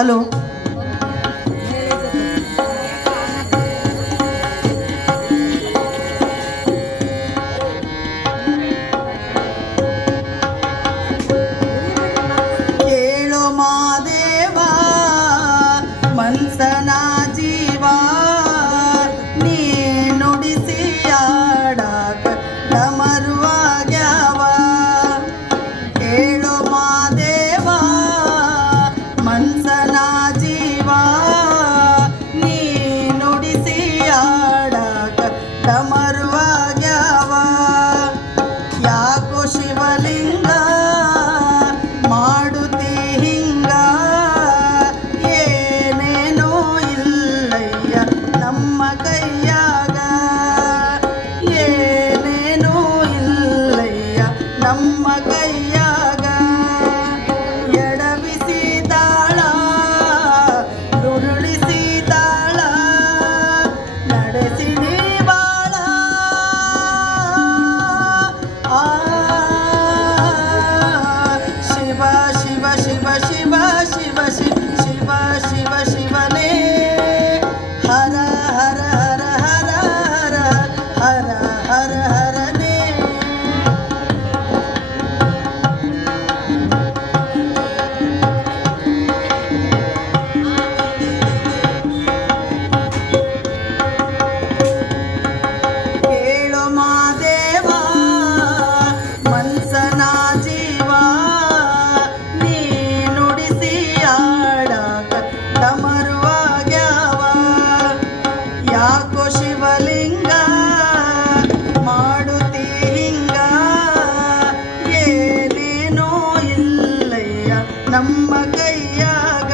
Hello. ಕೇಳೋ ಮಾದೇವ ಮನ್ಸನ ಜೀವ ನೀ ನುಡಿಸಿ ಆಡಾಕ ಡಮರುವಾಗ್ಯಾವ. ಕೇಳೋ ಮಾದೇವ ಮನ್ಸನ ಜೀವ ನೀ ನುಡಿಸಿ ಆಡಾಕ ಡಮರುವಾಗ್ಯಾವ. ಯಾಕೋ ಶಿವಲಿಂಗ ಮಾಡುತ್ತಿ ಹಿಂಗ, ಏನೇನೋ ಇಲ್ಲಯ್ಯ ನಮ್ಮ ಕೈಯಾಗ, ಏನೇನೋ ಇಲ್ಲಯ್ಯ ನಮ್ಮ ಕೈಯಾಗ. ಎಡವಿಸಿ ತಾಳ ನುರುಳಿಸಿ ತಾಳ ನಡೆಸಿದಿ ಬಾಳ. ಆ ಶಿವ ಶಿವ ಶಿವ ಶಿವ ಶಿವ ಶಿವ ಶಿವ ಶಿವನೇ ಹರ ಹರ ಹರ ಹರ ಹರ ಹರ ಹರ ಹರನೇ. ಕೇಳೋ ಮಾದೇವ ಮನ್ಸನ ಜೀವ ನೀ ನುಡಿಸಿ ಆಡಾಕ ಡಮರುವಾಗ್ಯಾವ. ಯಾಕೋ ಶಿವಲಿಂಗ ಮಾಡುತ್ತಿ ಹಿಂಗ, ಏನೇನೋ ಇಲ್ಲಯ್ಯ ನಮ್ಮ ಕೈಯಾಗ.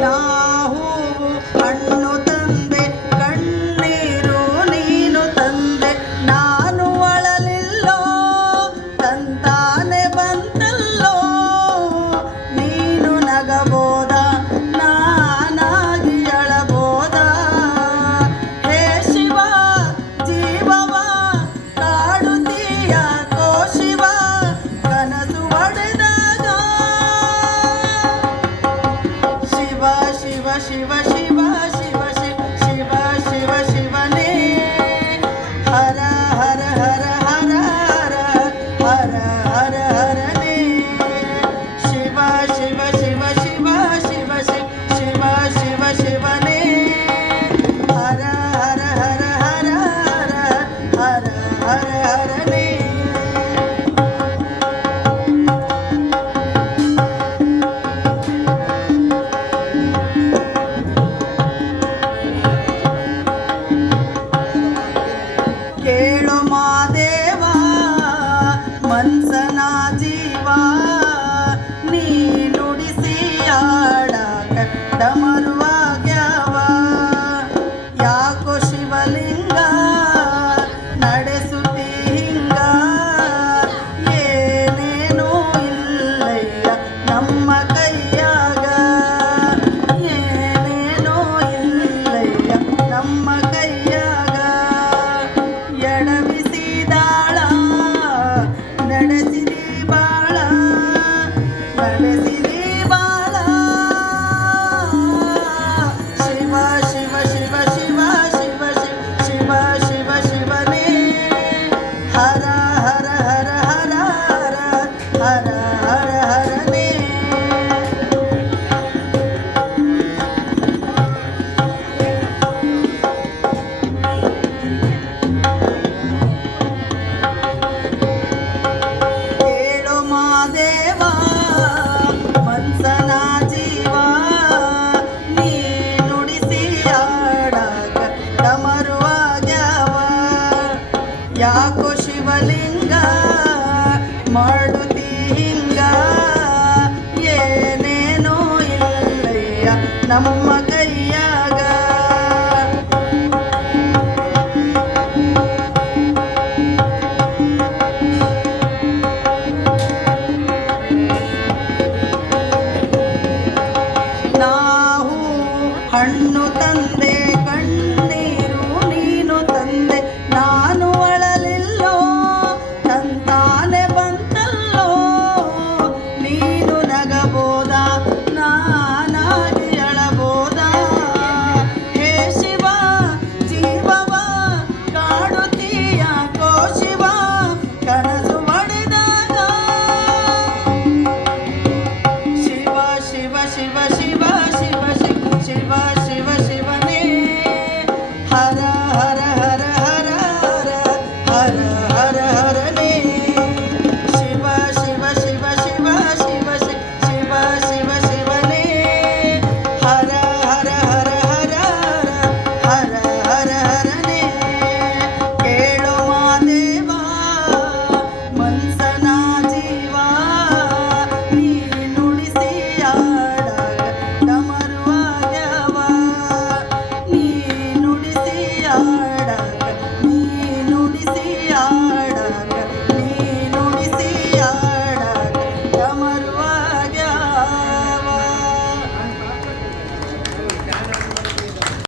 ನಾ ಹೂವು ಹಣ್ಣು ತಂದೆ, ಕಣ್ಣೀರು ನೀನು ತಂದೆ, ನಾನು ಅಳಲಿಲ್ಲೋ ತಂತಾನೆ ಬಂತಲ್ಲೋ. ನೀನು ನಗಬೋದ ನಾನಾಗಿ ಅಳಬೋದ. ಹೇ ಶಿವ ಜೀವವ ಕಾಡುತ್ತೀಯ ಕೋ ಶಿವ ಕನಸು ಹೊಡೆದಾಗ. ಶಿವ ಶಿವ ಶಿವ ಶಿವ ಶಿವ ಶಿವ ಶಿವ ಶಿವನೇ ಹರ ಹರ ಹರ ಹರ ಹರ ಹರ ಹರನೇ. ಶಿವ ಶಿವ ಶಿವ ಶಿವ ಶಿವ ಶಿವ ಶಿವ ಶಿವನೇ ಹರ ಹರ ಹರ ಹರ ಹರ ಹರ ಹರನೇ. ಕೇಳೋ ಮಾದೇವ ಮನ್ಸನ ಜೀವ ನೀ ನುಡಿಸಿ ಆಡಾಕ ಡಮರುವಾಗ್ಯಾವ. ಯಾಕೋ ಶಿವಲಿಂಗ ನಡೆಸುತ್ತಿ ಹಿಂಗ, ಏನೇನೋ ಇಲ್ಲಯ್ಯ ನಮ್ಮ ಕೈಯಾಗ, ಏನೇನೋ ಇಲ್ಲಯ್ಯ ನಮ್ಮ ಕೈಯಾಗ. ಎಡವಿಸಿ ದಾಳ ನಡೆಸಿದಿ ಬಾಳ ನಡೆಸಿದಿ ಬಾಳ. ಶಿವ ಶಿವ ಶಿವ ಶಿವ ಶಿವ ಶಿವ ಶಿವ ಶಿವನೇ ಹರ ಹರ ಹರ ಹರ ಹರ ಹರ ಹರನೇ. ಕೇಳೋ ಮಾದೇವ ಮನ್ಸನ ಜೀವ ನೀ ನುಡಿಸಿ ಆಡಾಕ ಡಮರುವಾಗ್ಯಾವ. ಯಾಕೋ ಶಿವಲಿಂಗ ಮಾಡುತ್ತಿ ಹಿಂಗ, ಏನೇನೋ ಇಲ್ಲಯ್ಯ ನಮ್ಮ